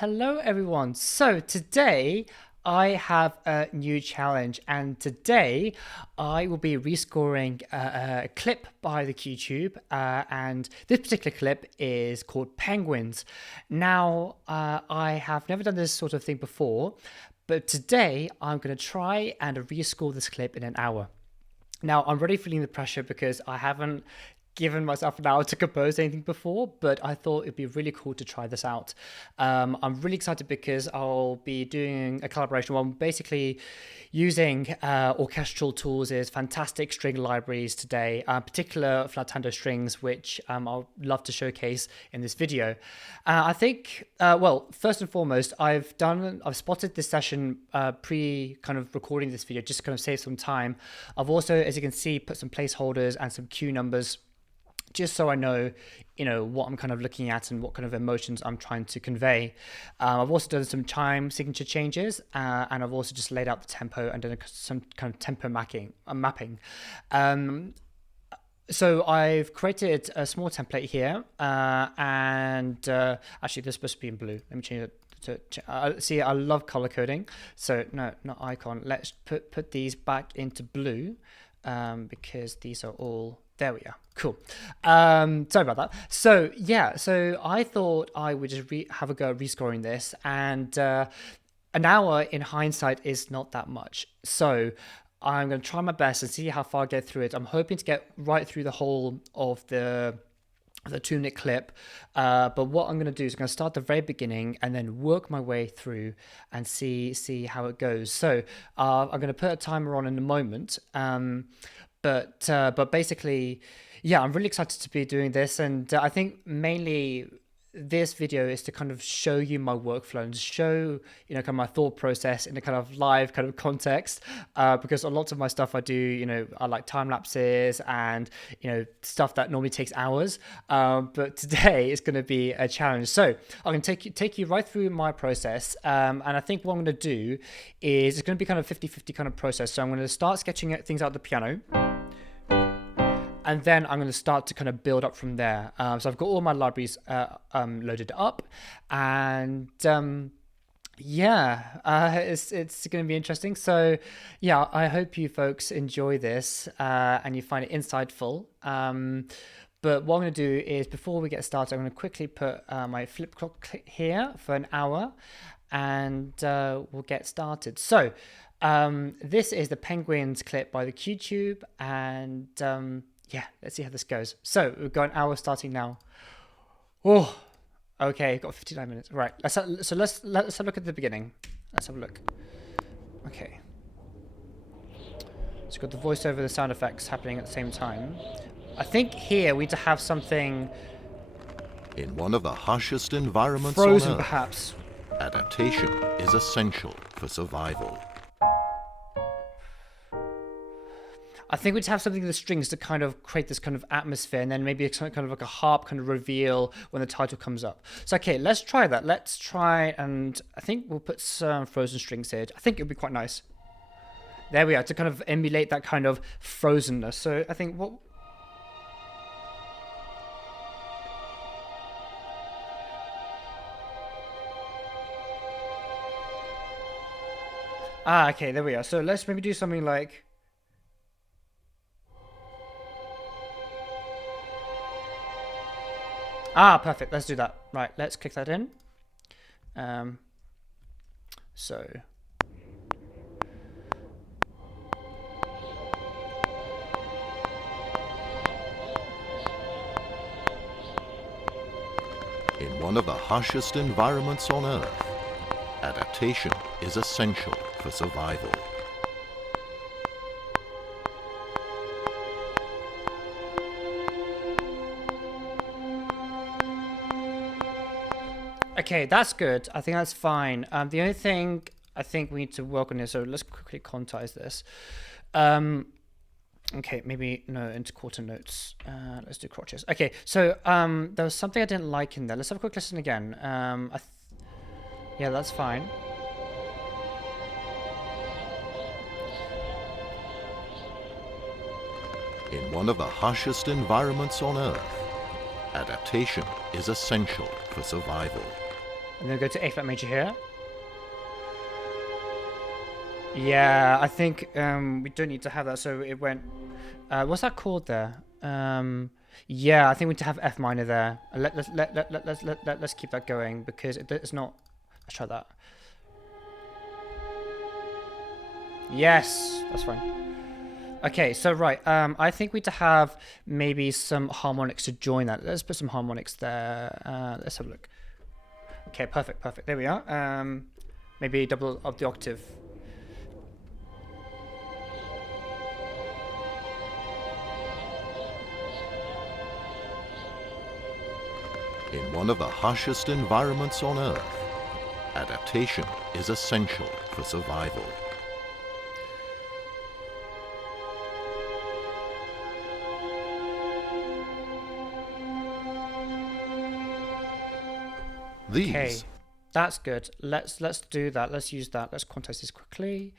Hello everyone. So today I have a new challenge, and today I will be rescoring a clip by TheCueTube, and this particular clip is called Penguins. Now, I have never done this sort of thing before, but today I'm going to try and rescore this clip in an hour. Now, I'm really feeling the pressure because I haven't given myself an hour to compose anything before, but I thought it'd be really cool to try this out. I'm really excited because I'll be doing a collaboration where I'm basically using Orchestral Tools' fantastic string libraries today, particular flautando strings, which I'll love to showcase in this video. I think, well, first and foremost, I've spotted this session pre kind of recording this video, just to kind of save some time. I've also, as you can see, put some placeholders and some cue numbers, just so I know, what I'm kind of looking at and what kind of emotions I'm trying to convey. I've also done some chime signature changes, and I've also just laid out the tempo and done some kind of tempo mapping. So I've created a small template here, and actually this is supposed to be in blue. Let me change it. See, I love color coding. So no, not icon. Let's put these back into blue, because these are all. There we are. Cool. Sorry about that. So yeah, so I thought I would just have a go at rescoring this, and an hour in hindsight is not that much. So I'm going to try my best and see how far I get through it. I'm hoping to get right through the whole of the 2-minute clip, but what I'm going to do is I'm going to start at the very beginning and then work my way through and see how it goes. So I'm going to put a timer on in a moment. But basically, yeah, I'm really excited to be doing this, and I think mainly this video is to kind of show you my workflow and show, kind of my thought process in a kind of live kind of context, because a lot of my stuff I do, I like time lapses and, stuff that normally takes hours. But today is going to be a challenge. So I'm going to take you right through my process. And I think what I'm going to do is it's going to be kind of 50-50 kind of process. So I'm going to start sketching things out on the piano. And then I'm going to start to kind of build up from there. So I've got all my libraries loaded up, and it's going to be interesting. So yeah, I hope you folks enjoy this and you find it insightful. But what I'm going to do is, before we get started, I'm going to quickly put my flip clock here for an hour, and we'll get started. So this is the Penguins clip by TheCueTube, and yeah, let's see how this goes. So we've got an hour starting now. Oh, okay, got 59 minutes. Right, let's have a look at the beginning. Let's have a look. Okay. So we've got the voiceover, the sound effects happening at the same time. I think here we need to have something in one of the harshest environments frozen, on Earth, perhaps. Adaptation is essential for survival. I think we just have something in the strings to kind of create this kind of atmosphere, and then maybe kind of like a harp kind of reveal when the title comes up. So, okay, let's try that. Let's try, and I think we'll put some frozen strings here. I think it'll be quite nice. There we are, to kind of emulate that kind of frozenness. So I think what... okay, there we are. So let's maybe do something like... perfect. Let's do that. Right, let's click that in. So in one of the harshest environments on Earth, adaptation is essential for survival. okay, that's good. I think that's fine. The only thing I think we need to work on is, so let's quickly quantize this. Okay, maybe no interquarter notes. Let's do crotches. Okay, so there was something I didn't like in there. Let's have a quick listen again. Yeah, that's fine. In one of the harshest environments on Earth, adaptation is essential for survival. And then go to A flat major here. Yeah, I think we don't need to have that. So it went. What's that chord there? Yeah, I think we need to have F minor there. Let's keep that going because it's not. Let's try that. Yes, that's fine. Okay, so right, I think we need to have maybe some harmonics to join that. Let's put some harmonics there. Let's have a look. Okay, perfect, perfect. There we are. Maybe double of the octave. In one of the harshest environments on Earth, adaptation is essential for survival. Okay, that's good. Let's do that. Let's use that. Let's quantize this quickly.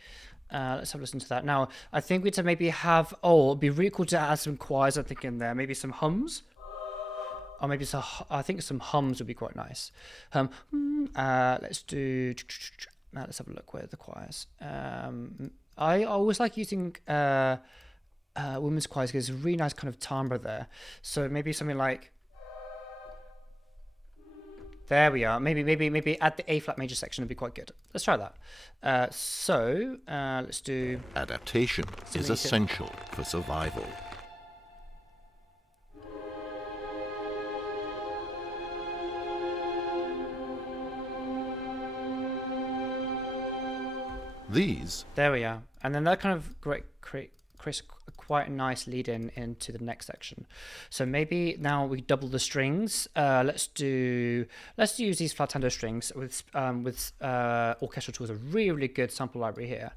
Let's have a listen to that. Now, I think we need to maybe have. Oh, it'd be really cool to add some choirs. I think in there, maybe some hums. Or maybe some, I think some hums would be quite nice. Let's do. Let's have a look where the choirs. I always like using women's choirs because there's a really nice kind of timbre there. So maybe something like. There we are. Maybe at the A flat major section would be quite good. Let's try that. Let's do. Adaptation is essential for survival. These. There we are, and then that kind of creates quite a nice lead in into the next section. So maybe now we double the strings. Let's use these flatando strings with Orchestral Tools, a really good sample library here.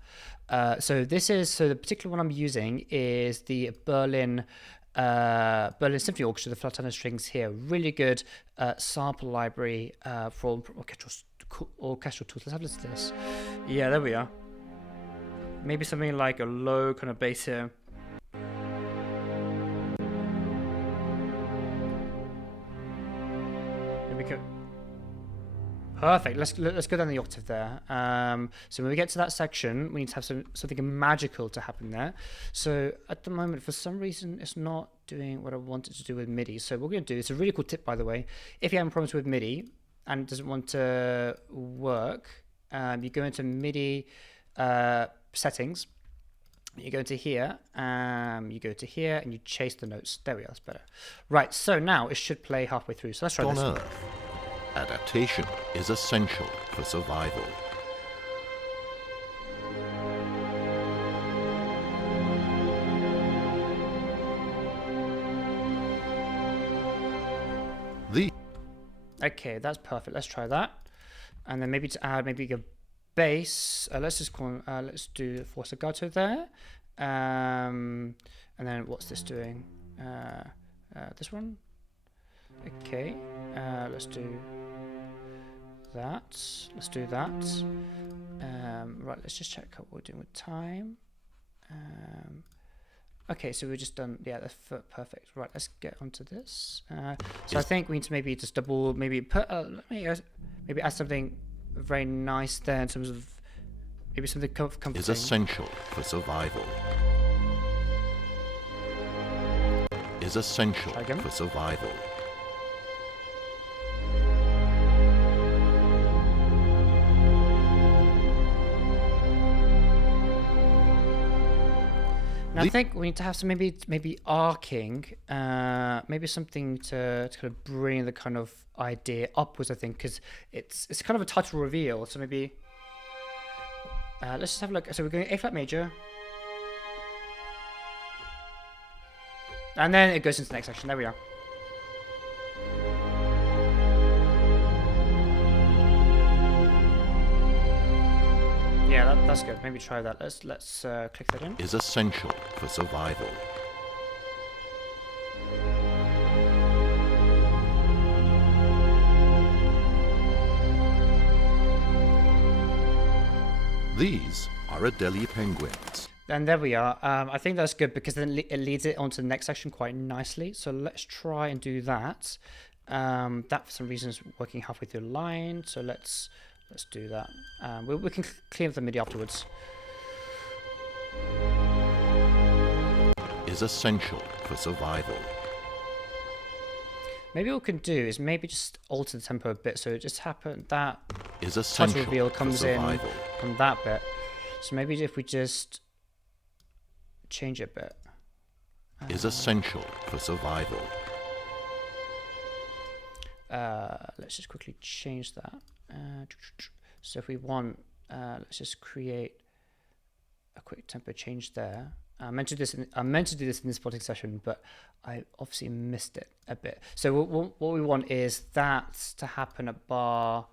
So the particular one I'm using is the Berlin Symphony Orchestra, the flatando strings here. Really good sample library for Orchestral Tools. Let's have a listen to this. Yeah, there we are. Maybe something like a low kind of bass here. There we go. Perfect. Let's go down the octave there. So when we get to that section, we need to have something magical to happen there. So at the moment, for some reason, it's not doing what I want it to do with MIDI. So what we're going to do, it's a really cool tip, by the way. If you have problems with MIDI and it doesn't want to work, you go into MIDI settings. You go into here, and you chase the notes. There we are, that's better. Right, so now it should play halfway through. So let's try this. On Earth, adaptation is essential for survival. Okay, that's perfect. Let's try that. And then maybe to add maybe a bass, let's do for staccato there. And then what's this doing? This one. Okay, let's do that. Let's do that. Right, let's just check what we're doing with time. Okay, so we've just done, yeah, that's perfect. Right, let's get onto this. So I think we need to maybe just maybe add something very nice there in terms of maybe something comforting. Is essential for survival. Is essential for survival. Now I think we need to have some maybe arcing, maybe something to kind of bring the kind of idea upwards. I think because it's kind of a title reveal. So maybe let's just have a look. So we're going A flat major, and then it goes into the next section. There we are. Yeah, that's good. Maybe try that. Let's click that in. Is essential for survival. These are Adelie penguins. And there we are. I think that's good because then it leads it onto the next section quite nicely. So let's try and do that. That for some reason is working halfway through the line. So let's do that. We can clean up the MIDI afterwards. Is essential for survival. Maybe what we can do is maybe just alter the tempo a bit, so it just happened that Is touch essential reveal for comes in survival. from that bit. So maybe if we just change it a bit. Is essential for survival. Let's just quickly change that. So if we want, let's just create a quick tempo change there. I meant to do this in this plotting session, but I obviously missed it a bit. So what we want is that to happen at bar.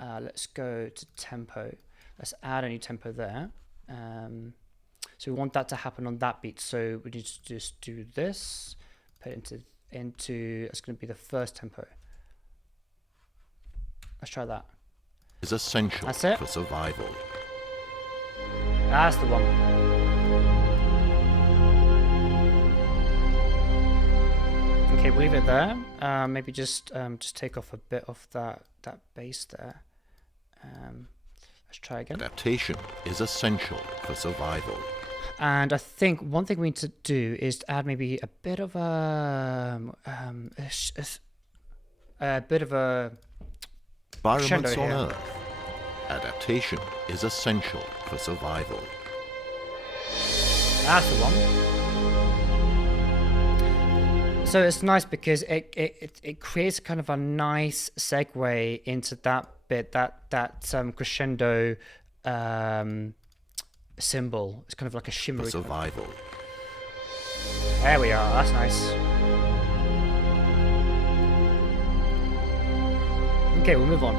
Let's go to tempo. Let's add a new tempo there. So we want that to happen on that beat. So we need to just do this, put it into it's going to be the first tempo. Let's try that. Is essential That's it. for survival. That's the one. Okay, we'll leave it there. Maybe just take off a bit of that bass there. Let's try again. Adaptation is essential for survival. And I think one thing we need to do is to add maybe a bit of a Environments crescendo on here. Earth. Adaptation is essential for survival. That's the one. So it's nice because it creates kind of a nice segue into that bit, that crescendo symbol. It's kind of like a For shimmery. survival. There we are. That's nice. Okay, we'll move on.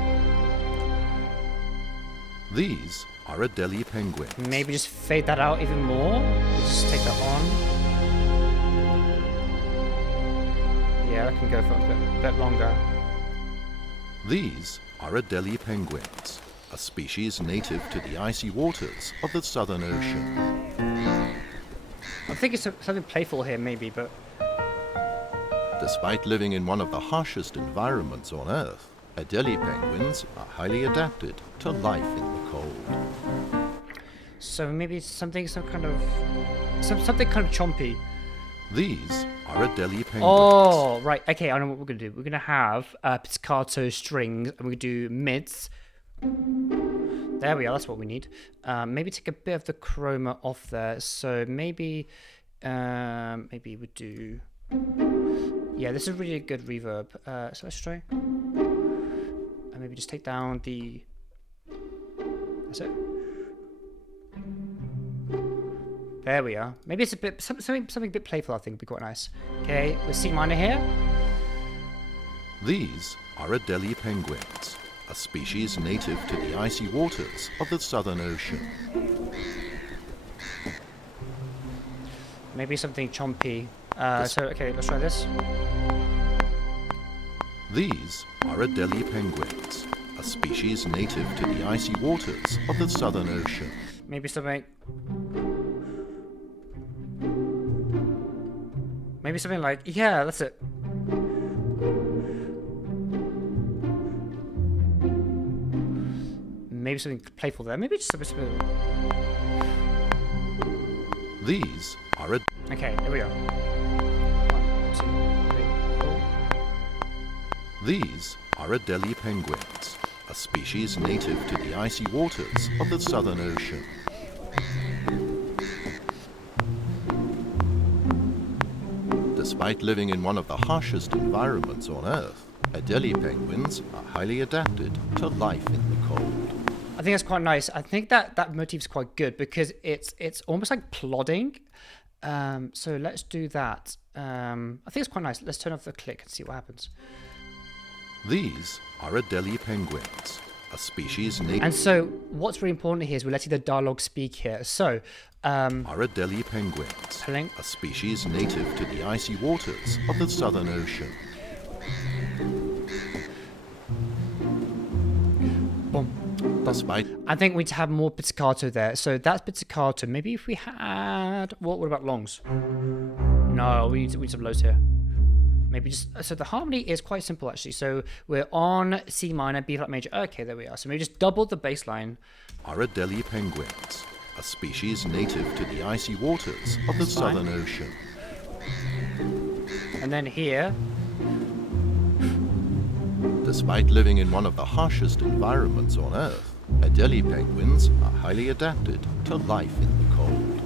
These are Adelie penguins. Maybe just fade that out even more. We'll just take that on. Yeah, that can go for a bit longer. These are Adelie penguins, a species native to the icy waters of the Southern Ocean. I think it's something playful here, maybe, but Despite living in one of the harshest environments on Earth, Adelie penguins are highly adapted to life in the cold. so maybe something kind of chompy. These are Adelie penguins. Oh, right. Okay, I know what we're gonna do. We're gonna have pizzicato strings, and we do mids. There we are. That's what we need. Maybe take a bit of the chroma off there. So maybe we do. Yeah, this is really a good reverb. So let's try. And maybe just take down the. That's it. There we are. Maybe it's a bit something a bit playful. I think would be quite nice. Okay, with C minor here. These are Adelie penguins, a species native to the icy waters of the Southern Ocean. Maybe something chompy. So okay, let's try this. These are Adelie penguins, a species native to the icy waters of the Southern Ocean. Maybe something. Maybe something like, yeah, that's it. Maybe something playful there. Maybe just a bit. These are Okay, here we are. 1, 2, 3, 4. These are Adelie penguins, a species native to the icy waters of the Southern Ocean. Despite living in one of the harshest environments on Earth, Adelie penguins are highly adapted to life in the cold. I think that's quite nice. I think that motif's quite good because it's almost like plodding. So let's do that. I think it's quite nice. Let's turn off the click and see what happens. These are Adelie penguins, a species native And so what's really important here is we're letting the dialogue speak here. So are Adelie penguins, playing. a species native to the icy waters of the Southern Ocean. Boom. Despite I think we need to have more pizzicato there. So that's pizzicato. Maybe if we had what about longs? No, we need some lows here. maybe just, so the harmony is quite simple actually. So we're on C minor, B flat major. Okay, there we are. So maybe just double the bass line. Adelie penguins, a species native to the icy waters of the Southern Ocean. And then here. Despite living in one of the harshest environments on Earth, Adelie penguins are highly adapted to life in the cold.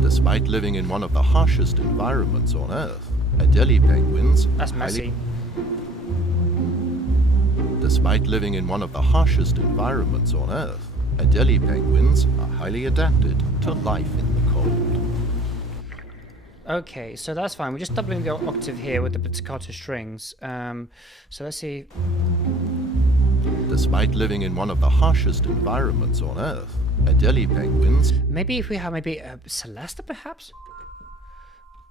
Despite living in one of the harshest environments on Earth, Adelie penguins That's messy. Despite living in one of the harshest environments on Earth, Adelie penguins are highly adapted to life in the cold. Okay, so that's fine. We're just doubling the octave here with the pizzicato strings. So let's see. Despite living in one of the harshest environments on Earth, Adelie penguins... Maybe if we have maybe a Celesta, perhaps?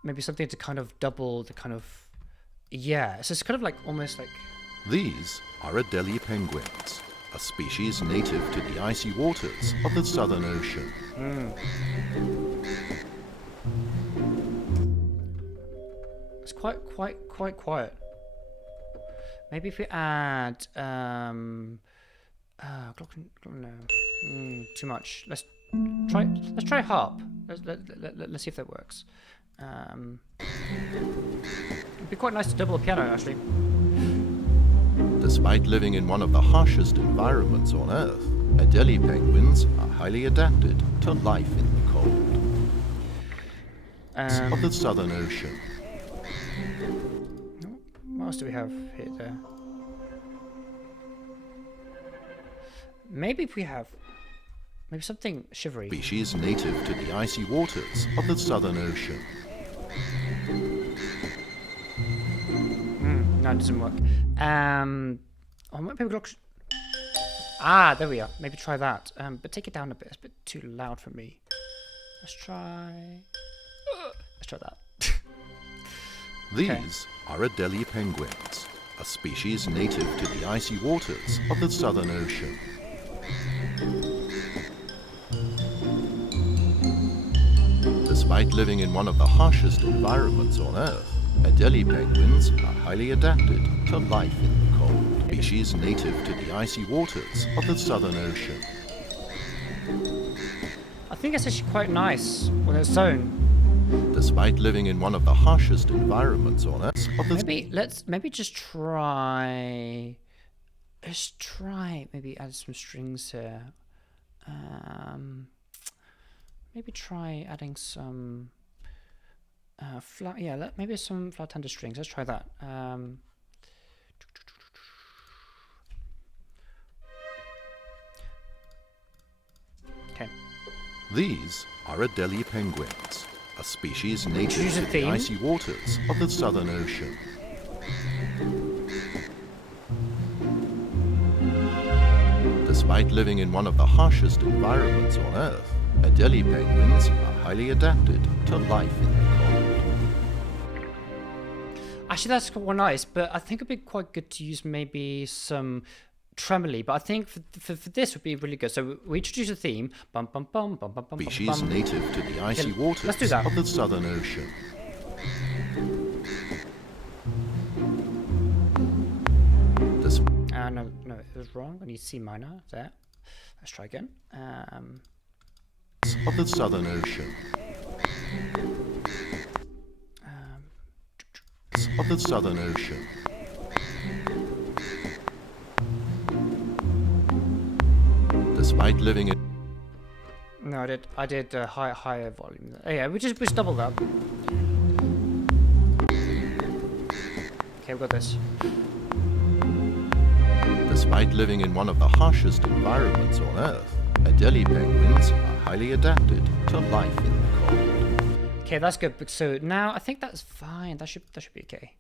Maybe something to kind of double the kind of... Yeah, so it's kind of like almost like... These are Adelie penguins, a species native to the icy waters of the Southern Ocean. It's quite quiet. Maybe if we add... no. Too much. Let's try harp. Let's see if that works. It'd be quite nice to double the piano, actually. Despite living in one of the harshest environments on Earth, Adelie penguins are highly adapted to life in the cold of the Southern Ocean. What else do we have here? There. Maybe if we have maybe something shivery. Species native to the icy waters of the Southern Ocean. No, it doesn't work. Oh, maybe we look. Ah, there we are. Maybe try that. But take it down a bit. It's a bit too loud for me. Let's try that. These are Adelie penguins, a species native to the icy waters of the Southern Ocean. Despite living in one of the harshest environments on Earth, Adelie penguins are highly adapted to life in the cold. Species native to the icy waters of the Southern Ocean. I think it's actually quite nice on its own. Despite living in one of the harshest environments on Earth, Maybe just try. Let's try maybe add some strings here. Maybe try adding some flat. Yeah, maybe some flat tender strings. Let's try that. Okay. These are Adelie penguins, a species native to the icy waters of the Southern Ocean. Despite living in one of the harshest environments on Earth, Adelie penguins are highly adapted to life in the cold. Actually, that's quite nice, but I think it'd be quite good to use maybe some tremolo. But I think for this would be really good. So we introduce a theme. Bum, bum, bum, bum, bum, bum, Species bum. native to the icy waters let's do that. of the Southern Ocean. No, it was wrong. I need C minor there. Let's try again. Of the Southern Ocean. Of the Southern Ocean. Despite living in... No, I did higher volume. Oh, yeah, we just double that. Okay, we got this. Despite living in one of the harshest environments on Earth, Adelie penguins are highly adapted to life in the cold. Okay, that's good. So now I think that's fine. That should be okay.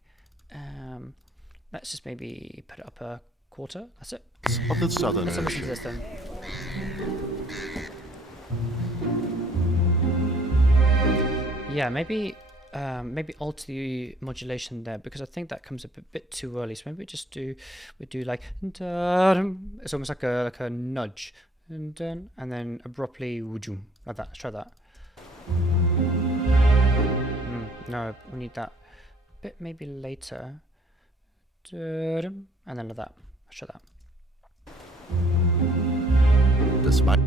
Let's just maybe put it up a quarter. That's it. Of the Southern Let's listen to Ocean. this then. Yeah, maybe alter the modulation there because I think that comes a bit too early. So maybe we do like it's almost like a nudge and then abruptly like that. Let's try that. No, we need that bit maybe later. And then like that. I'll show that. Despite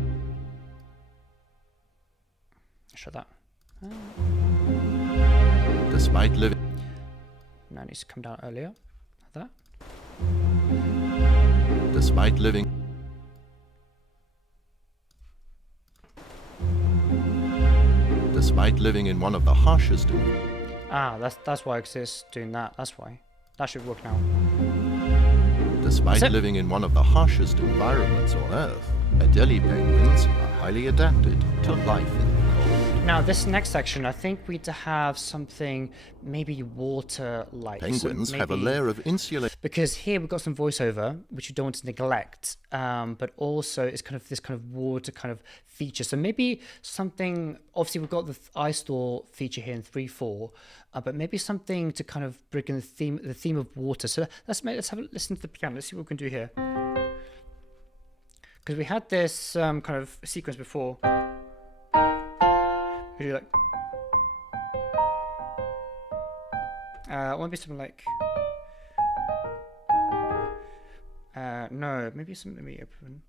Show that. Despite living Now it needs to come down earlier. Like that. Despite living Despite living in one of the harshest That's why it's doing that. That's why. That should work now. Despite living in one of the harshest environments on Earth, Adelie penguins are highly adapted to life in the cold. Now, this next section, I think we need to have something maybe water-like. Penguins have a layer of insulation. Because here we've got some voiceover, which you don't want to neglect, but also it's kind of this kind of water kind of feature. So maybe something, obviously we've got the iStore feature here in 3.4, but maybe something to kind of bring in the theme of water. So let's have a listen to the piano. Let's see what we can do here. Because we had this kind of sequence before. We do like, it won't be something like, no, maybe something we open.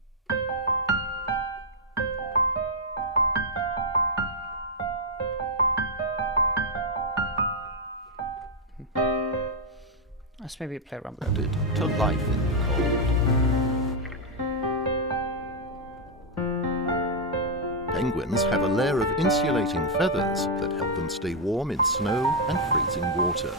Let's maybe play around with it. To life in the cold. Penguins have a layer of insulating feathers that help them stay warm in snow and freezing water.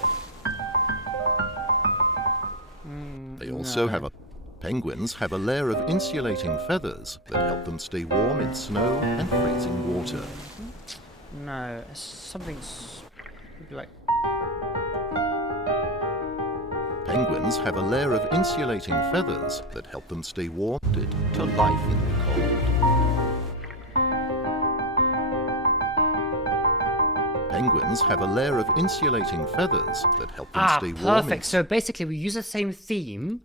They also have Penguins have a layer of insulating feathers that help them stay warm in snow and freezing water. No, it's something's maybe like. Penguins have a layer of insulating feathers that help them stay warm to life in the cold. Penguins have a layer of insulating feathers that help them stay warm. Perfect. So basically, we use the same theme.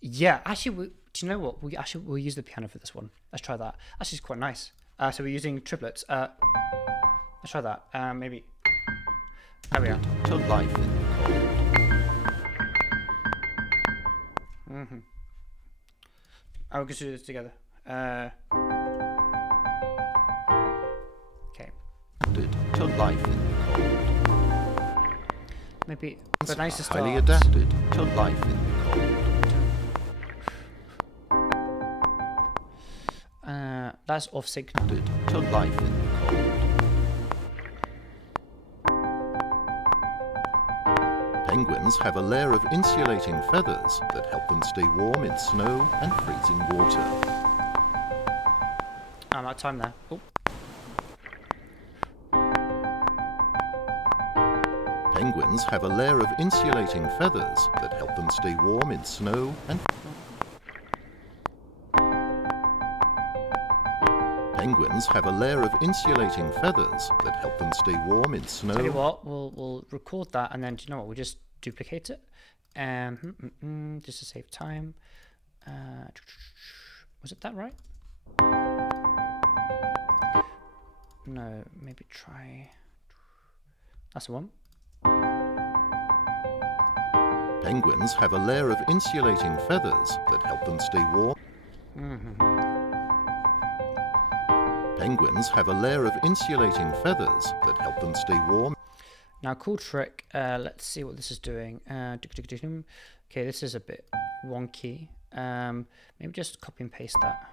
Yeah, actually, do you know what? We'll use the piano for this one. Let's try that. Actually, it's quite nice. So we're using triplets. Let's try that. Maybe. There we are. To life in the cold. Oh, we can do this together. Okay. To life in the cold. Maybe, but nice to start. Highly adapted to life in the cold. That's off sync. To life in the cold. Penguins have a layer of insulating feathers that help them stay warm in snow and freezing water. I'm out of time there. Oh. Penguins have a layer of insulating feathers that help them stay warm in snow and Penguins have a layer of insulating feathers that help them stay warm in snow. Tell you what, we'll record that, and then do you know what? We'll just duplicate it, just to save time. Was it that right? No, maybe try. That's the one. Penguins have a layer of insulating feathers that help them stay warm. Penguins have a layer of insulating feathers that help them stay warm. Now, cool trick. Let's see what this is doing. Okay, this is a bit wonky. Maybe just copy and paste that.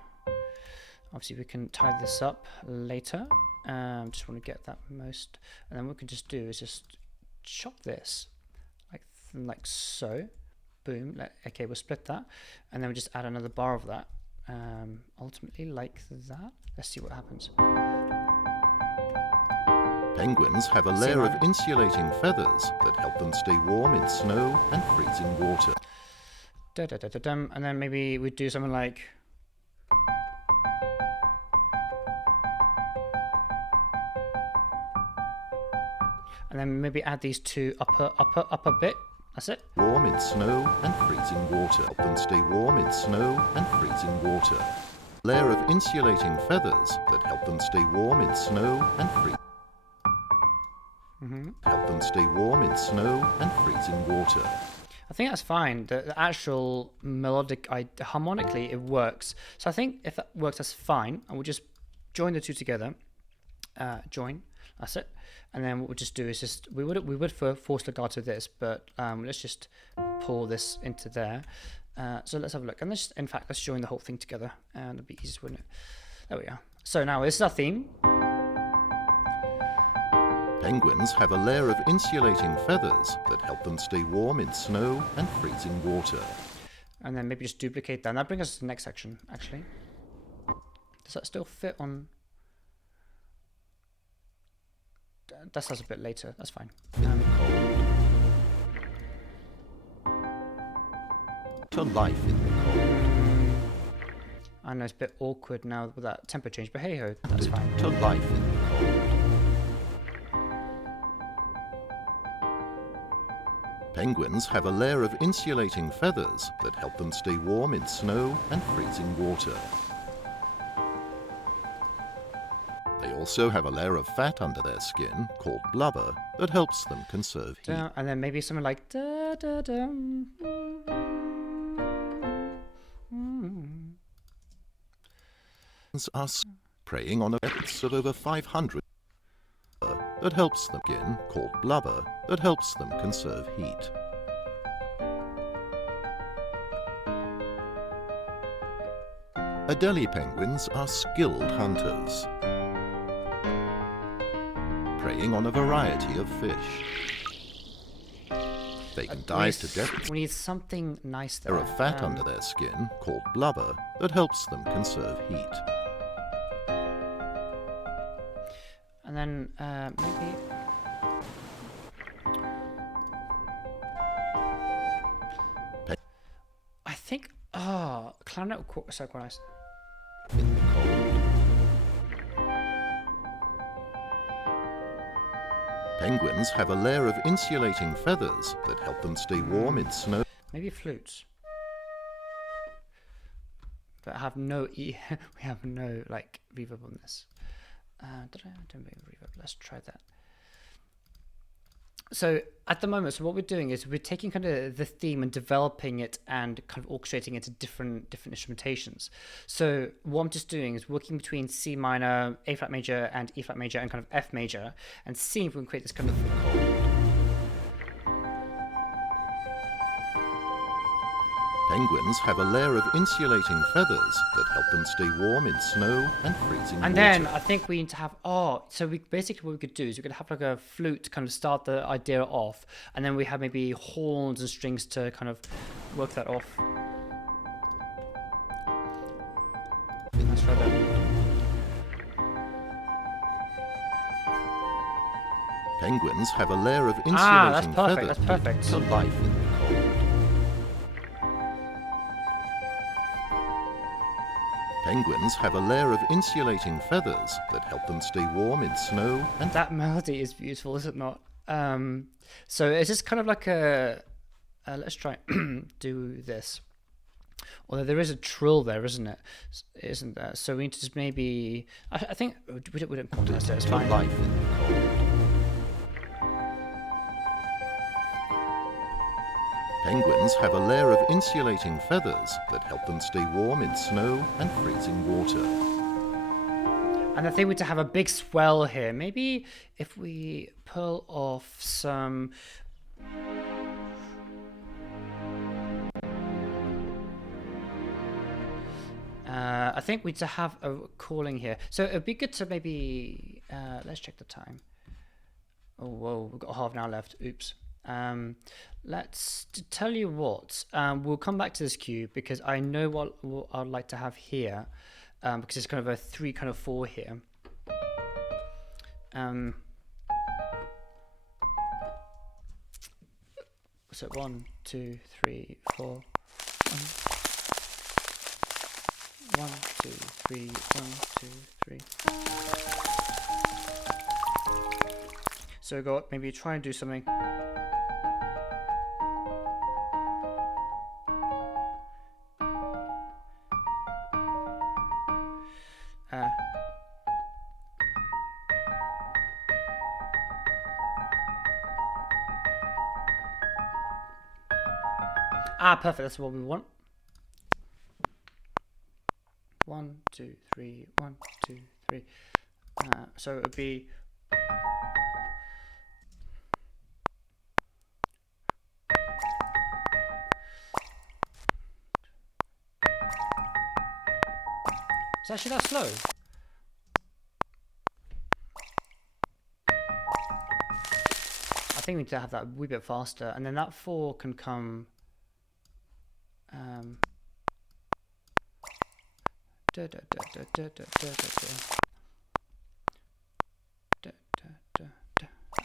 Obviously, we can tie this up later. Just want to get that most. And then what we can just do is just chop this like so. Boom. Okay, we'll split that. And then we just add another bar of that. Ultimately like that. Let's see what happens. Penguins have a layer of insulating feathers that help them stay warm in snow and freezing water. And then maybe we do something like. And then maybe add these two upper bit. That's it. Warm in snow and freezing water. Help them stay warm in snow and freezing water. Layer of insulating feathers that help them stay warm in snow and freezing. Help them stay warm in snow and freezing water. I think that's fine. The actual melodic, harmonically, it works. So I think if that works, that's fine. And we'll just join the two together. Join, that's it. And then what we'll just do is just, we would force legato this, but let's just pull this into there. So let's have a look. And let's, in fact, let's join the whole thing together. And it'll be easiest, wouldn't it? There we are. So now this is our theme. Penguins have a layer of insulating feathers that help them stay warm in snow and freezing water. And then maybe just duplicate that. And that brings us to the next section, actually. Does that still fit on? That sounds a bit later. That's fine. To life in the cold. I know it's a bit awkward now with that tempo change, but hey ho, that's fine. To life in the cold. Penguins have a layer of insulating feathers that help them stay warm in snow and freezing water. They also have a layer of fat under their skin called blubber that helps them conserve heat. And then maybe something like da da da. Are preying on a depth of over 500 that helps them skin called blubber that helps them conserve heat. Adelie penguins are skilled hunters, preying on a variety of fish. They can dive to depths. We need something nice there. There are fat under their skin called blubber that helps them conserve heat. And then maybe I think clarinet or so quite nice. In the cold. Penguins have a layer of insulating feathers that help them stay warm in snow. Maybe flutes. But have no we have no like reverb on this. Don't make reverb. Let's try that. So at the moment, so what we're doing is we're taking kind of the theme and developing it and kind of orchestrating it to different instrumentations. So what I'm just doing is working between C minor, A flat major, and E flat major, and kind of F major, and seeing if we can create this kind of. Penguins have a layer of insulating feathers that help them stay warm in snow and freezing water. And then I think we need to have, so we basically what we could do is we could have like a flute to kind of start the idea off, and then we have maybe horns and strings to kind of work that off. Let's try that. Penguins have a layer of insulating feathers that's perfect. to life in the cold. Penguins have a layer of insulating feathers that help them stay warm in snow and... That melody is beautiful, is it not? So it's just kind of like a... let's try do this. Although there is a trill there, isn't it? Isn't there? So we need to just maybe... I think... We don't quantize it, it's fine. Life in the cold. Penguins have a layer of insulating feathers that help them stay warm in snow and freezing water. And I think we need to have a big swell here. Maybe if we pull off some... I think we need to have a calling here. So it'd be good to maybe... let's check the time. Oh, whoa, we've got half an hour left. Oops. Let's tell you what, we'll come back to this cue because I know what I'd like to have here, because it's kind of a 3 kind of 4 here. So 1 2 3 4 1 2 3 1 2 3. So go up, maybe try and do something. Ah, perfect. That's what we want. 1, 2, 3. 1, 2, 3. So it would be. It's actually that slow. I think we need to have that a wee bit faster, and then that 4 can come.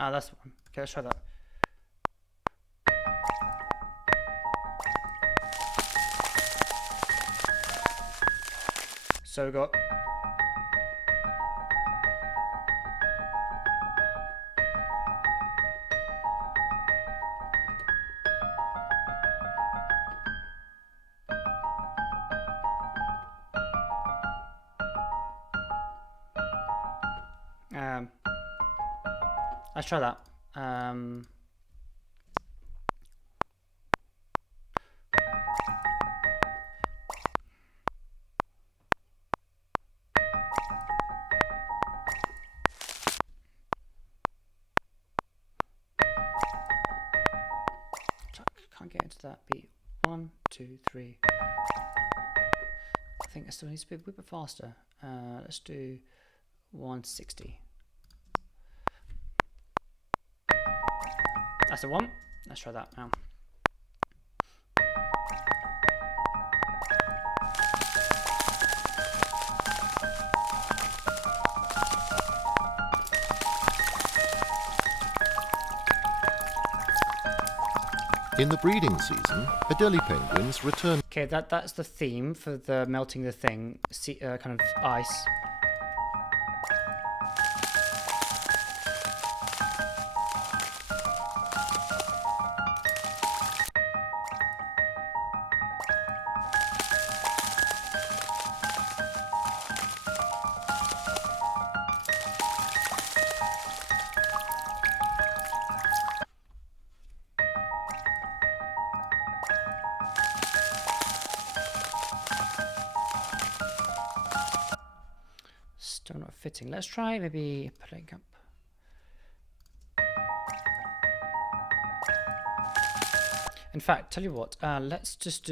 Ah, that's the one. Okay, let's try that. So we got. Let's try that. Can't get into that beat. 1, 2, 3. I think it still needs to be a bit faster. Let's do 160. That's the one. Let's try that now. In the breeding season, Adelie penguins return. Okay, that's the theme for the melting the thing, kind of ice. Still not fitting. Let's try maybe playing up. In fact, tell you what, let's just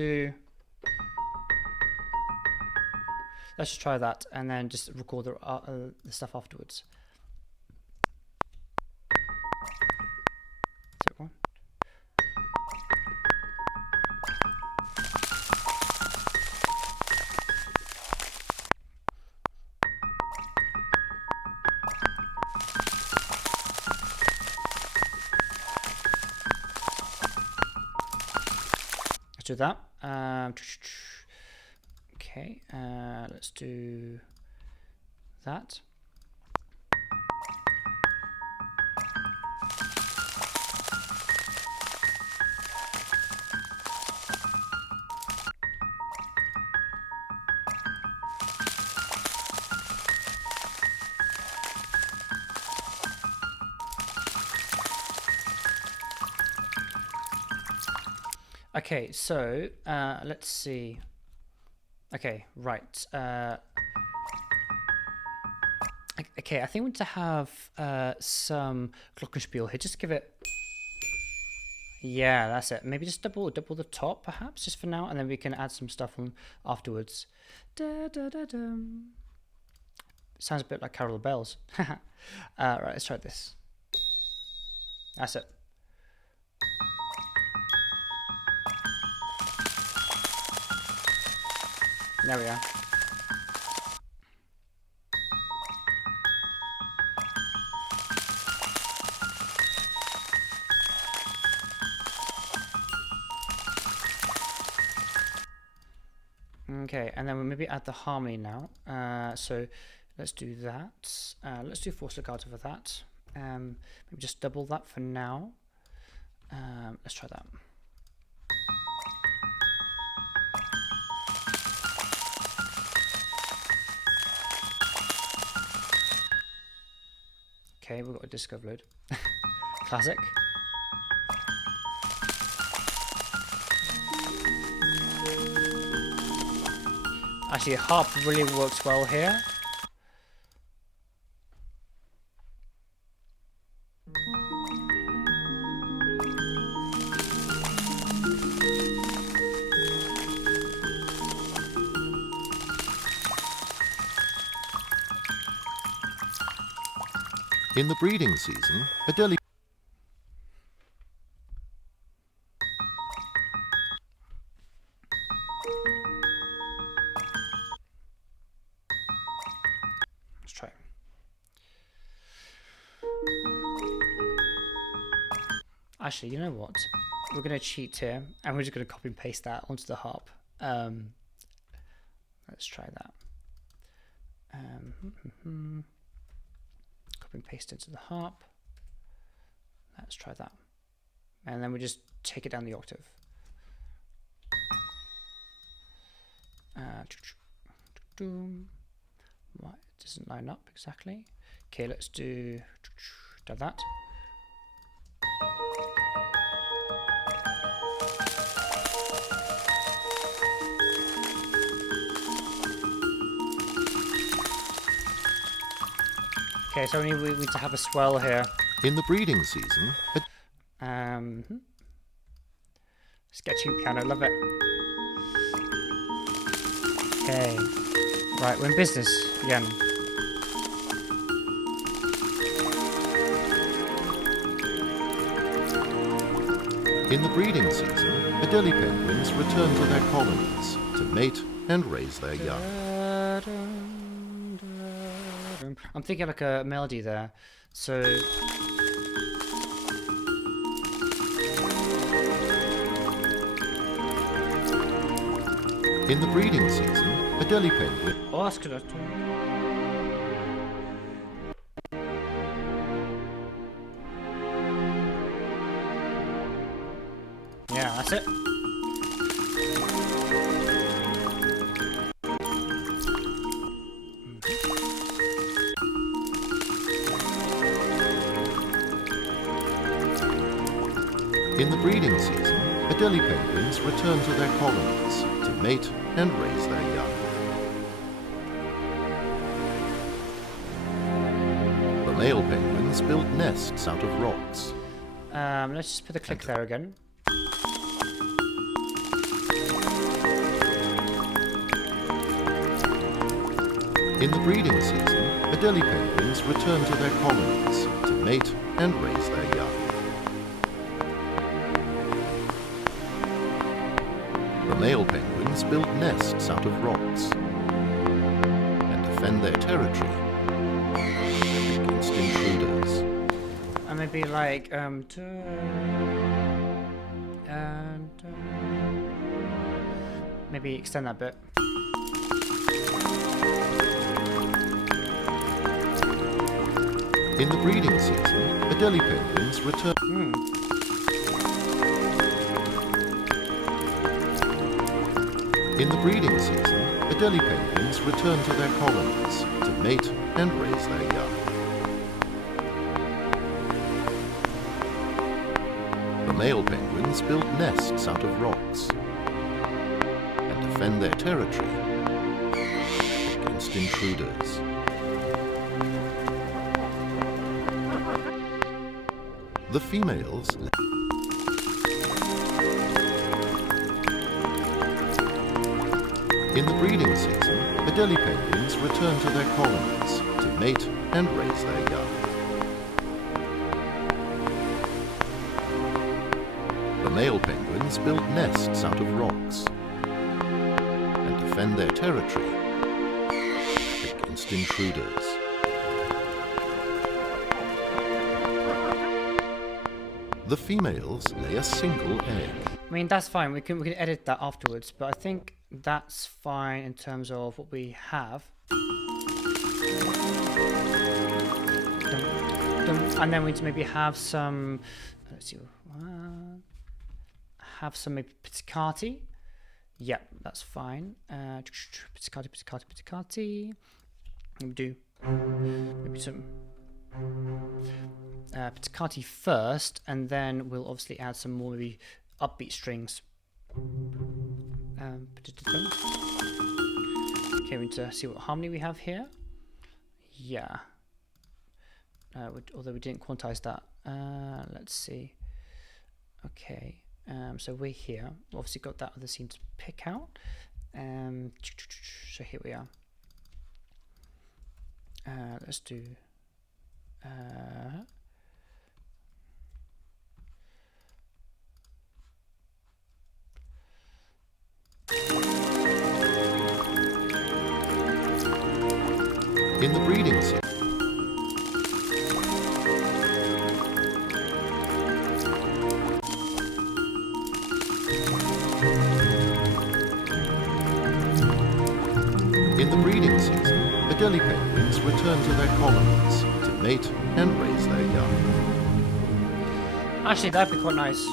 try that and then just record the stuff afterwards. One. Let's do that. Okay, let's do that. Okay, so let's see. Okay, right. Okay, I think we need to have some glockenspiel here. Just give it. Yeah, that's it. Maybe just double the top, perhaps, just for now, and then we can add some stuff on afterwards. Da, da, da, da. Sounds a bit like Carol Bells. Right, let's try this. That's it. There we are. Okay, and then we'll maybe add the harmony now. So let's do that. Let's do 4 staccato for that. Maybe just double that for now. Let's try that. Okay, we've got a disc overload. Actually, harp really works well here. In the breeding season, a deli... Let's try. Actually, you know what? We're going to cheat here, and we're just going to copy and paste that onto the harp. Let's try that. Copy and paste into the harp. Let's try that. And then we just take it down the octave. What? It doesn't line up exactly. Okay, let's do that. Okay, so we need to have a swell here. In the breeding season, Sketching piano, love it. Okay, right, we're in business again. in the breeding season, Adelie penguins return to their colonies to mate and raise their young. I'm thinking like a melody there. So in the breeding season, Adelie penguin. Yeah, that's it. In the breeding season, Adelie penguins return to their colonies to mate and raise their young. The male penguins build nests out of rocks. Let's just put the click there again. In the breeding season, Adelie penguins return to their colonies to mate and raise their young. The male penguins build nests out of rocks and defend their territory against intruders. And maybe like maybe extend that bit. In the breeding season, Adelie penguins return. In the breeding season, Adelie penguins return to their colonies to mate and raise their young. The male penguins build nests out of rocks and defend their territory against intruders. The females in the breeding season, Adelie penguins return to their colonies to mate and raise their young. The male penguins build nests out of rocks and defend their territory against intruders. The females lay a single egg. I mean, that's fine. We can edit that afterwards, but I think that's fine in terms of what we have. And then we need to maybe have some. Let's see. Have some maybe pizzicati. Yeah, that's fine. Pizzicati. We'll do maybe some pizzicati first, and then we'll obviously add some more maybe upbeat strings. Okay, we need to see what harmony we have here. Yeah. Although we didn't quantize that. Let's see. Okay. So we're here. We've obviously got that other scene to pick out. So here we are. Let's do. In the breeding season. In the breeding season, Adelie penguins return to their colonies to mate and raise their young. Actually, that'd be quite nice.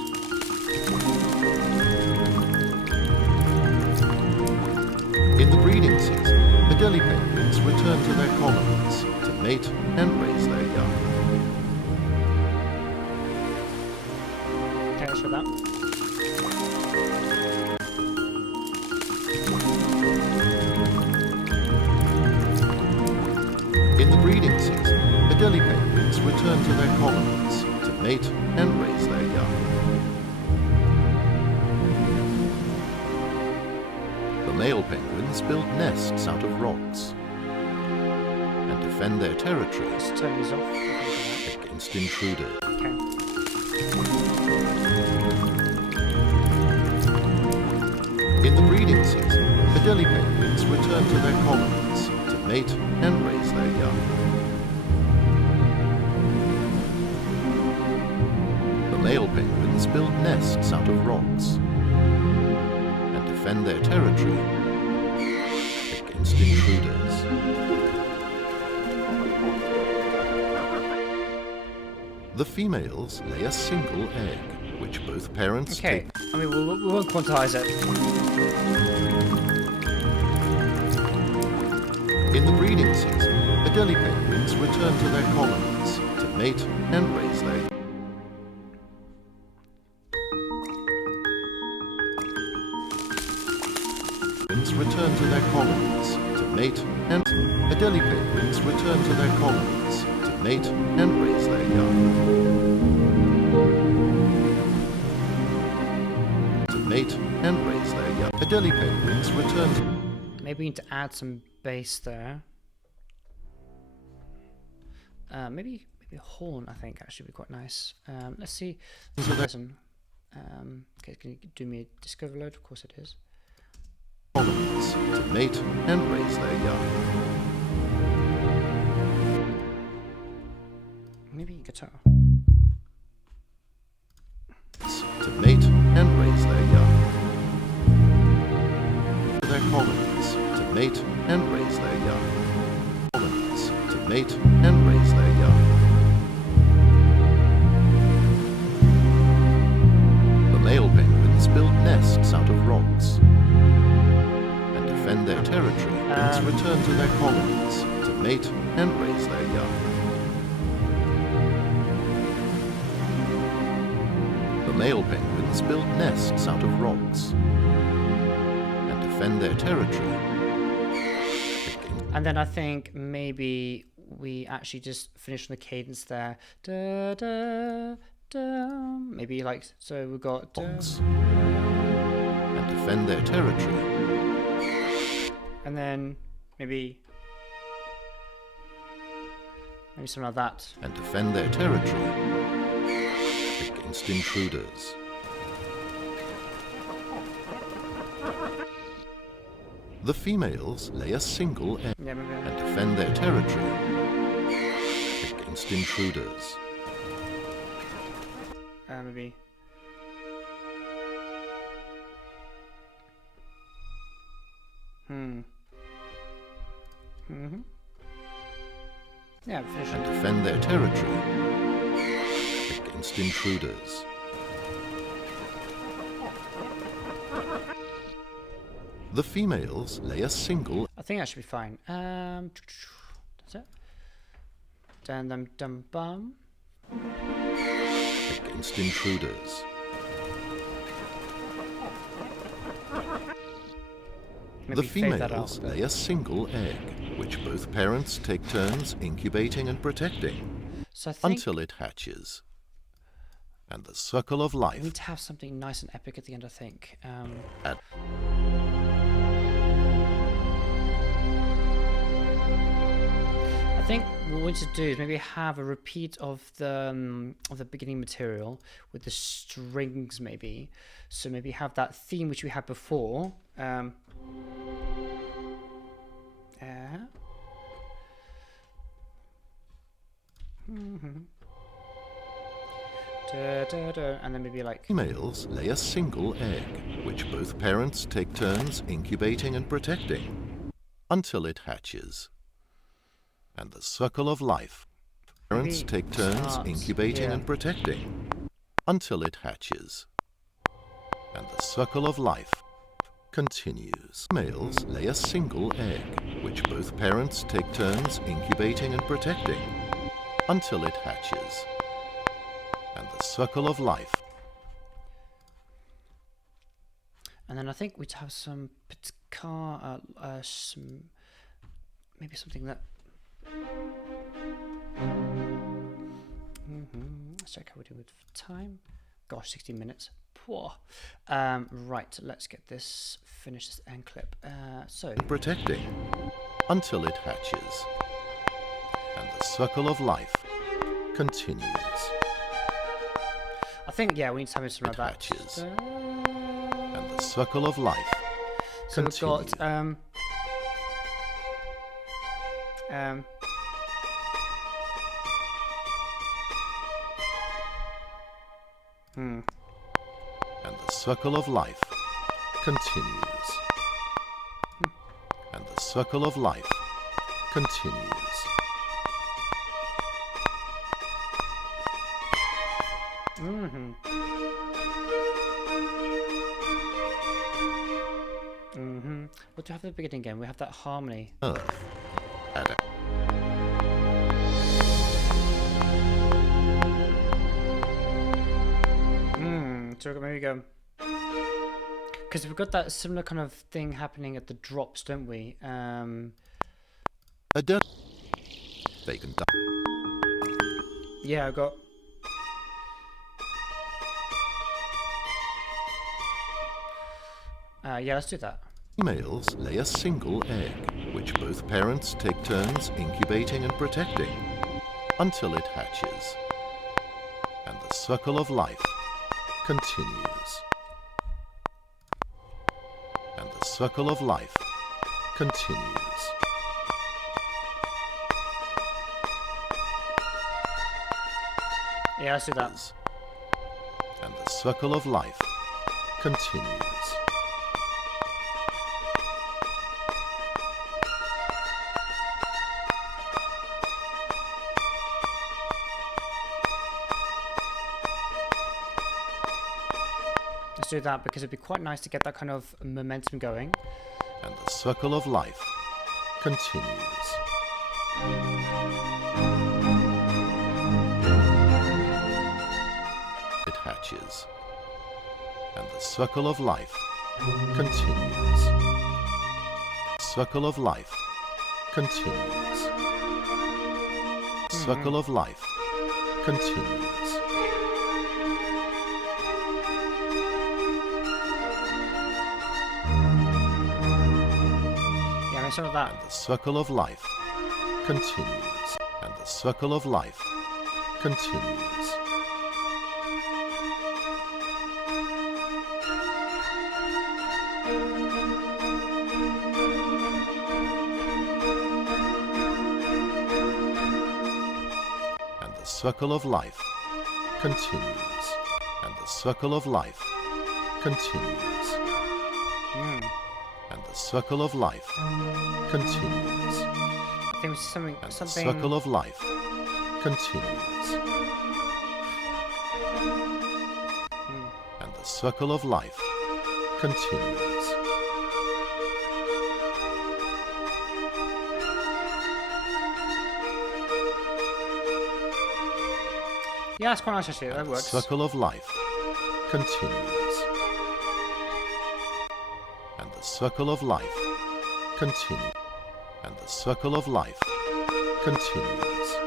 In the breeding season, Adelie penguins return to their colonies to mate and raise their young. Okay, let's show that. In the breeding season, Adelie penguins return to their colonies to mate and raise their young. The male penguins build nests out of rocks and defend their territory Let's turn these off. against intruders. Okay. In the breeding season, Adelie penguins return to their colonies to mate and raise their young. The male penguins build nests out of rocks and defend their territory against intruders. The females lay a single egg, which both parents Okay. take. I mean, we won't quantize it. In the breeding season, Adelie penguins return to their colonies to mate and raise their young. Penguins return to their colonies to mate and Adelie penguins return to their colonies to mate and raise their young. To mate and raise their young. Adelie penguins return to. Maybe we need to add some bass there. Maybe a horn, I think, actually would be quite nice. Let's see. Listen. Okay, can you do me a discover load? Of course it is. Colonies to mate and raise their young. Maybe guitar. To mate and raise their young. Their colonies to mate and raise their young. Colonies to mate and raise their young. The male penguins build nests out of rocks and defend their territory and return to their colonies to mate and raise their young. The male penguins build nests out of rocks and defend their territory. And then I think maybe we actually just finish on the cadence there. Da, da, da. Maybe like, so we've got... Rocks and defend their territory. And then maybe something like that. And defend their territory against intruders. The females lay a single egg Yeah, maybe. and defend their territory against intruders. Maybe. Yeah, finish And it. defend their territory against intruders. The females lay a single. I think that should be fine. That's it. Dum dum dum bum. Against intruders. The maybe fade that females out. lay a single egg, which both parents take turns incubating and protecting So I think until it hatches. And the circle of we life. need to have something nice and epic at the end, I think. At I think what we need to do is maybe have a repeat of the beginning material with the strings, maybe. So maybe have that theme which we had before. And then maybe like females lay a single egg, which both parents take turns incubating and protecting until it hatches. And the circle of life. Parents maybe take turns start incubating here. and protecting until it hatches. And the circle of life continues. Males lay a single egg, which both parents take turns incubating and protecting until it hatches. And the circle of life. And then I think we'd have some maybe something that. Let's check how we do with time. Gosh, 16 minutes. Poor. Right, let's get this, finish this end clip. So Protecting until it hatches. And the circle of life continues. I think, yeah, we need something like that. Hatches. And the circle of life So continues. we've got And the circle of life continues. And the circle of life continues. What do we have at the beginning again? We have that harmony. Earth. At So maybe go. Because we've got that similar kind of thing happening at the drops, don't we? a dirt. Vacant. Yeah, I've got. Yeah, let's do that. Females lay a single egg, which both parents take turns incubating and protecting until it hatches. And the circle of life continues. And the circle of life continues. Yeah, let's do that. And the circle of life continues. Let's do that because it'd be quite nice to get that kind of momentum going. And the circle of life continues. It hatches. And the circle of life continues. Circle of life continues. Circle of life continues. Yeah, some of that. And the circle of life continues. And the circle of life continues. And the circle of life continues. And the circle of life continues. And the circle of life continues. I think it's something. And the something. circle of life continues. And the circle of life continues. Yeah, that's quite nice actually. That The works. circle of life continues. And the circle of life continue, and the circle of life continues.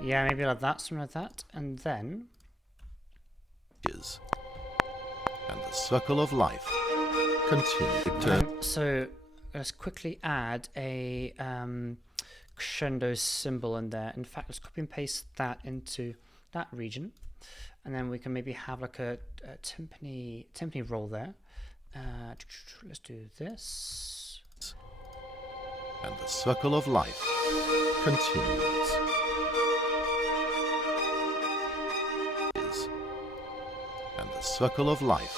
Yeah, maybe like that, something like that, and then. And the circle of life continues. So let's quickly add a crescendo symbol in there. In fact, let's copy and paste that into that region, and then we can maybe have like a timpani roll there. Let's do this. And the circle of life continues. And the circle of life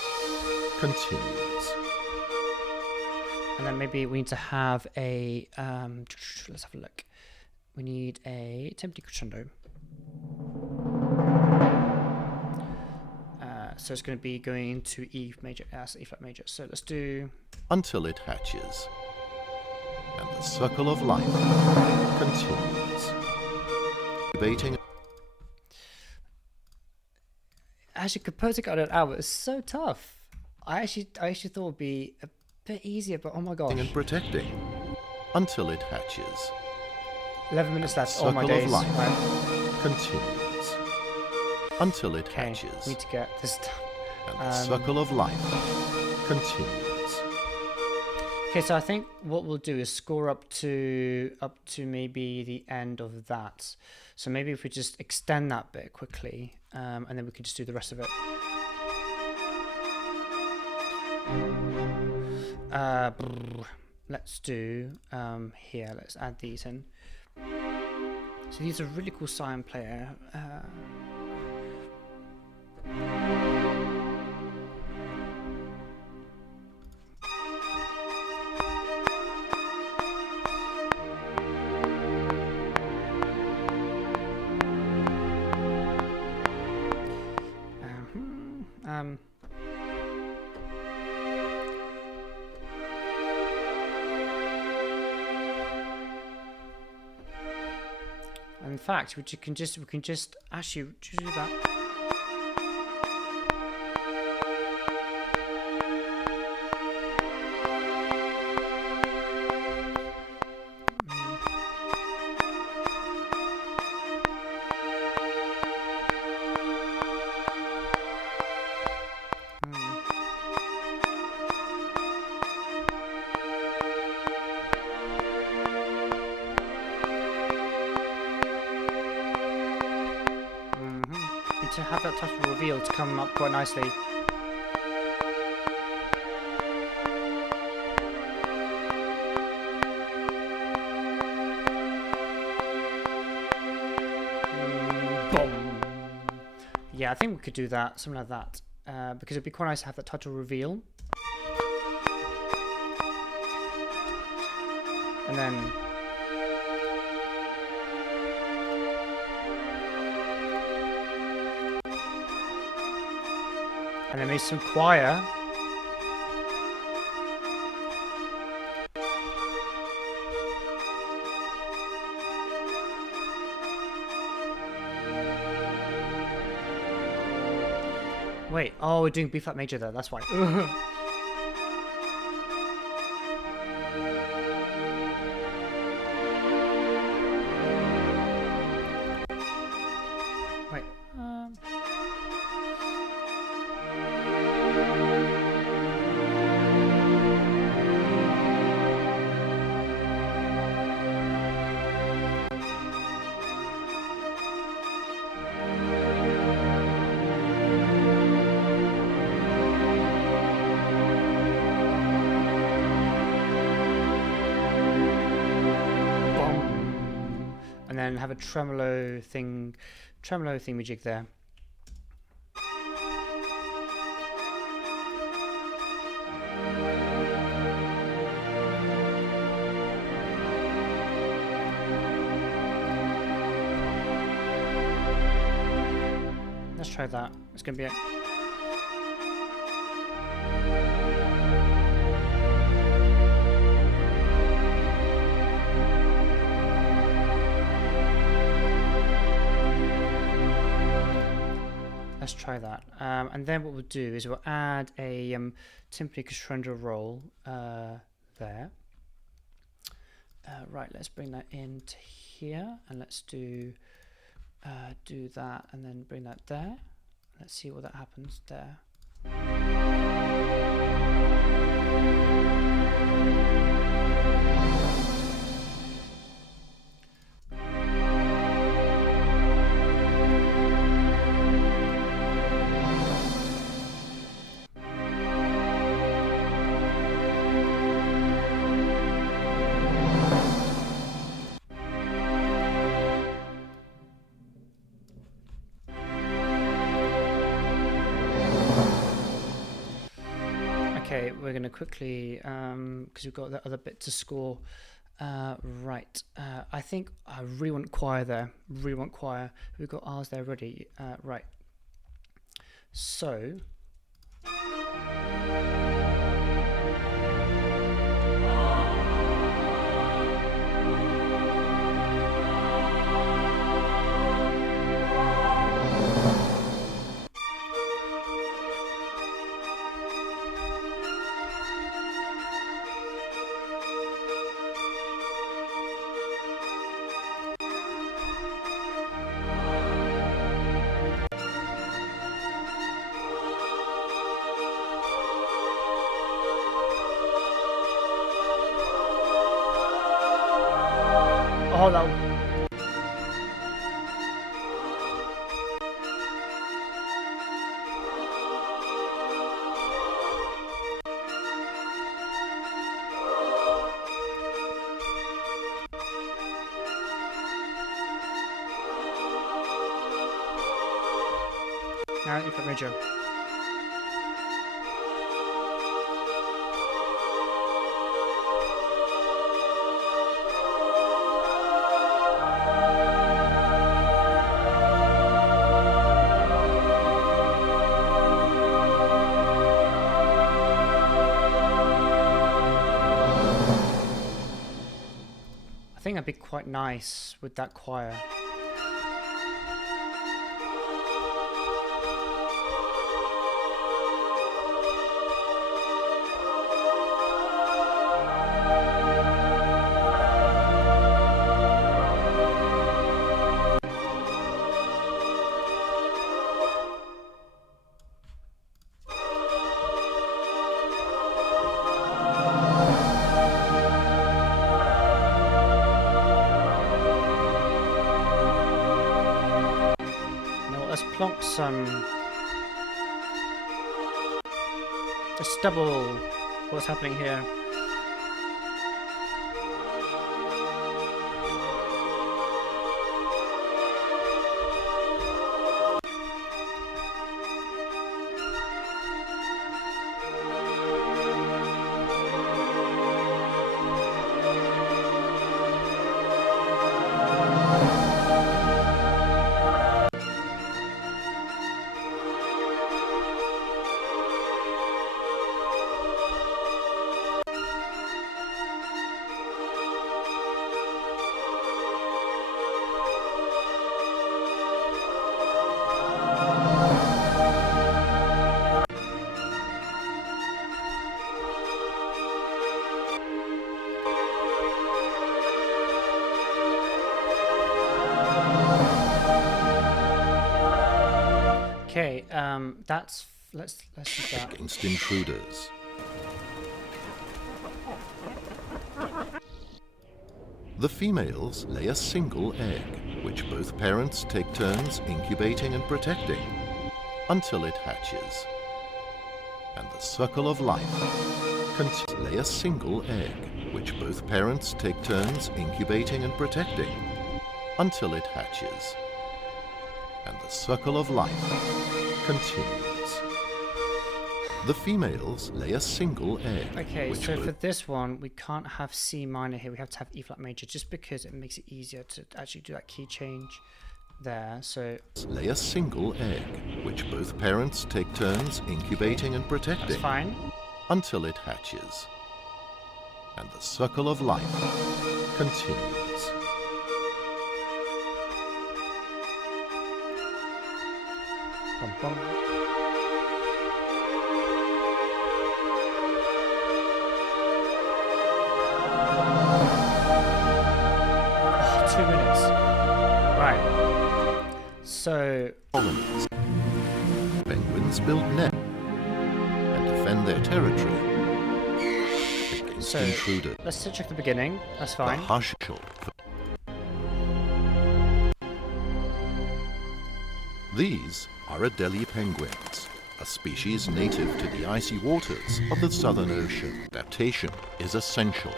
continues. And then maybe we need to have a let's have a look. We need a timpani crescendo. So it's going to be going into E major, E flat major. So let's do. Until it hatches. And the circle of life continues. Debating. Actually, composing on an hour is so tough. I actually thought it would be a bit easier, but oh my gosh. And protecting. Until it hatches. 11 minutes left. All my days. Circle of life continues. Until it hatches. We need to get this done. And the circle of life continues. Okay, so I think what we'll do is score up to maybe the end of that. So maybe if we just extend that bit quickly, and then we can just do the rest of it. Let's do here. Let's add these in. So these are really cool Cyan player. In fact, we can just actually do that. To have that touch reveal to come up quite nicely. Boom. Yeah, I think we could do that, something like that, because it'd be quite nice to have that touch reveal. And then maybe some choir. Wait, oh, we're doing B flat major there, that's why. Wait. And then have a tremolo thingamajig there. Let's try that. It's gonna be it. let's try that. And then what we'll do is we'll add a timpani crescendo roll there. Right, let's bring that into here, and let's do that, and then bring that there. Let's see what that happens there. Okay, we're going to quickly, because we've got that other bit to score. Right, I think I really want choir there. Really want choir. We've got ours there ready. Right. So. Oh, no. Now you put major. I think that'd be quite nice with that choir. Plonk some. Just double what's happening here. Okay, let's do that. Against intruders. The females lay a single egg, which both parents take turns incubating and protecting until it hatches. And the circle of life lay a single egg, which both parents take turns incubating and protecting until it hatches. And the circle of life continues. The females lay a single egg. Okay, so for this one, we can't have C minor here. We have to have E flat major, just because it makes it easier to actually do that key change there. So lay a single egg, which both parents take turns incubating and protecting. that's fine. Until it hatches. And the circle of life continues. Bum, bum. Oh, 2 minutes. Right. So Colonies. Penguins build nests and defend their territory against intruders. Let's check the beginning. That's fine. The hush. These are Adelie penguins, a species native to the icy waters of the Southern Ocean. Adaptation is essential.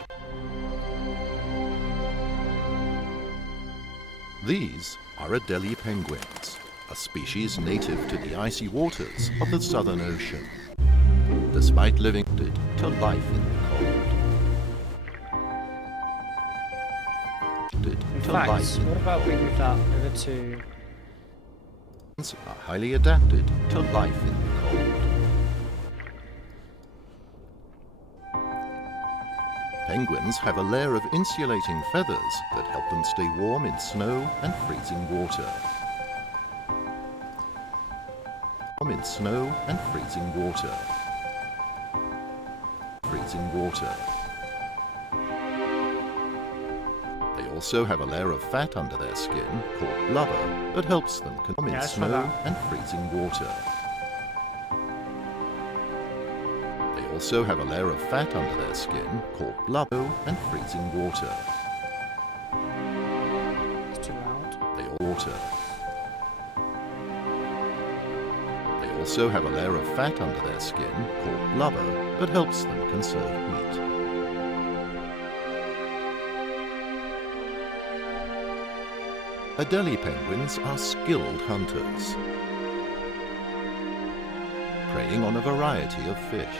These are Adelie penguins, a species native to the icy waters of the Southern Ocean. Despite living to life in the cold. In fact, what about we move that over to... Are highly adapted to life in the cold. Penguins have a layer of insulating feathers that help them stay warm in snow and freezing water. In snow and freezing water. Freezing water. They also have a layer of fat under their skin called blubber that helps them come in snow and freezing water. They also have a layer of fat under their skin called blubber and freezing water. It's too loud. They water. They also have a layer of fat under their skin called blubber that helps them conserve heat. Adelie penguins are skilled hunters, preying on a variety of fish.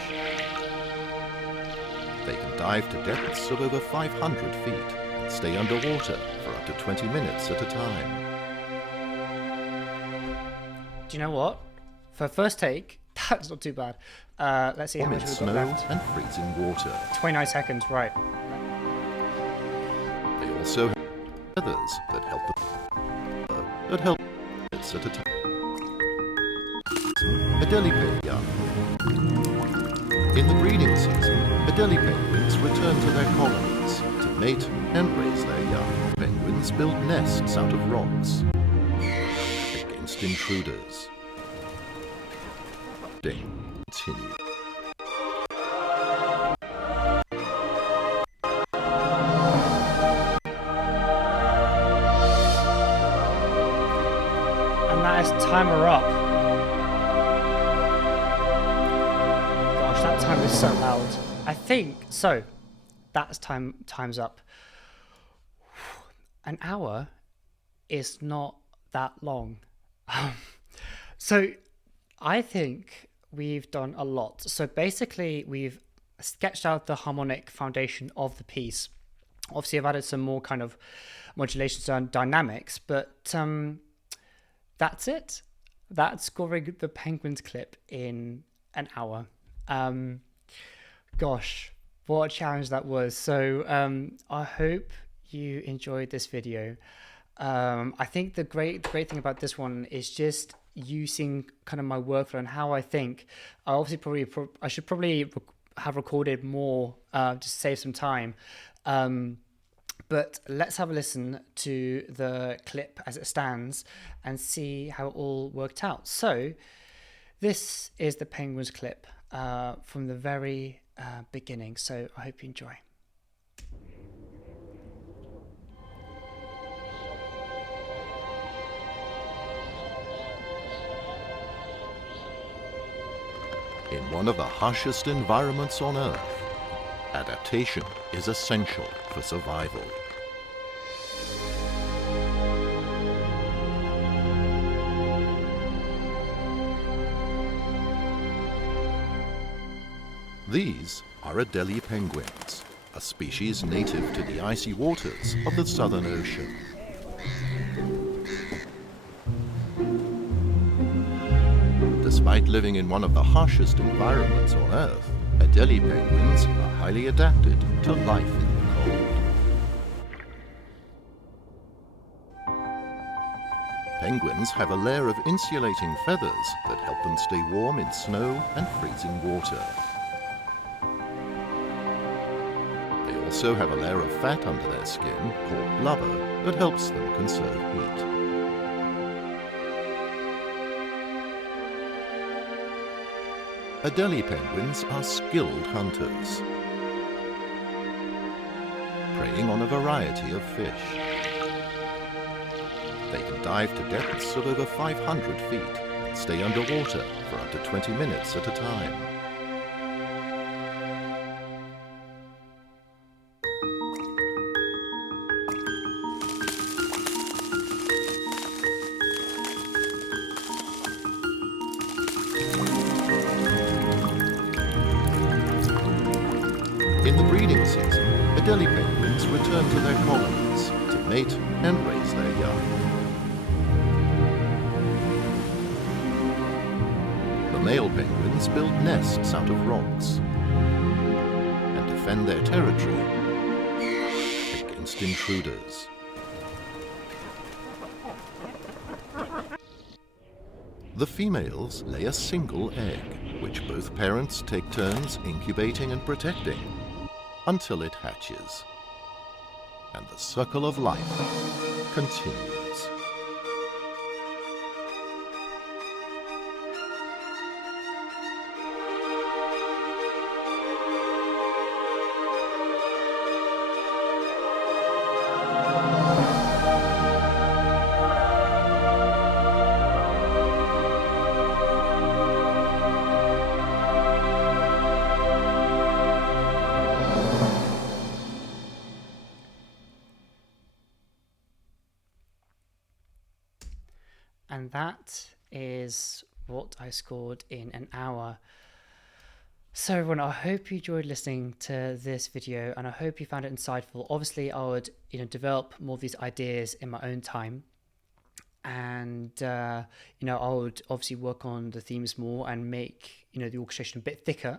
They can dive to depths of over 500 feet and stay underwater for up to 20 minutes at a time. Do you know what? For first take, that's not too bad. Let's see how much we've got left. And freezing water. 29 seconds, right. They also have feathers that help them minutes at a time. Adelie penguin. In the breeding season, Adelie penguins return to their colonies to mate and raise their young. Penguins build nests out of rocks against intruders. Continue. Timer up. Gosh, that timer is so loud. I think so. That's time's up. An hour is not that long. So I think we've done a lot. So basically we've sketched out the harmonic foundation of the piece. Obviously I've added some more kind of modulations and dynamics, but that's it. That's scoring the Penguins clip in an hour. Gosh, what a challenge that was. So I hope you enjoyed this video. I think the great thing about this one is just using kind of my workflow and how I think. I should probably have recorded more to save some time. But let's have a listen to the clip as it stands and see how it all worked out. So this is the Penguins clip from the very beginning. So I hope you enjoy. In one of the harshest environments on Earth, adaptation is essential for survival. These are Adelie penguins, a species native to the icy waters of the Southern Ocean. Despite living in one of the harshest environments on Earth, Adelie penguins are highly adapted to life in the cold. Penguins have a layer of insulating feathers that help them stay warm in snow and freezing water. They also have a layer of fat under their skin called blubber that helps them conserve heat. Adelie penguins are skilled hunters, preying on a variety of fish. They can dive to depths of over 500 feet and stay underwater for up to 20 minutes at a time. In the breeding season, Adelie penguins return to their colonies to mate and raise their young. The male penguins build nests out of rocks and defend their territory against intruders. The females lay a single egg, which both parents take turns incubating and protecting until it hatches. And the circle of life continues. And that is what I scored in an hour. So everyone, I hope you enjoyed listening to this video and I hope you found it insightful. Obviously, I would develop more of these ideas in my own time. And, I would obviously work on the themes more and make, the orchestration a bit thicker.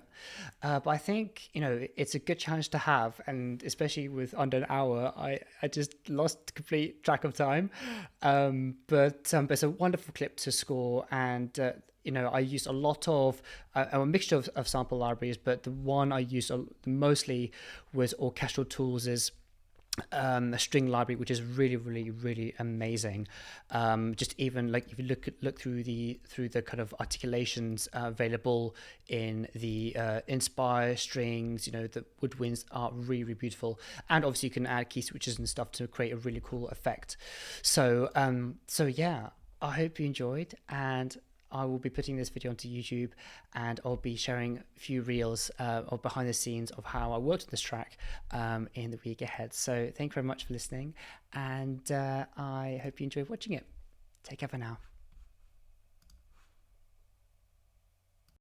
But I think, it's a good challenge to have. And especially with under an hour, I just lost complete track of time. But it's a wonderful clip to score. And, I used a lot of a mixture of sample libraries, but the one I used mostly was Orchestral Tools' a string library, which is really, really, really amazing. Just even like if you look through the kind of articulations available in the Inspire strings, the woodwinds are really, really beautiful, and obviously you can add key switches and stuff to create a really cool effect. So yeah, I hope you enjoyed, and I will be putting this video onto YouTube, and I'll be sharing a few reels of behind the scenes of how I worked on this track in the week ahead. So thank you very much for listening, and I hope you enjoyed watching it. Take care for now.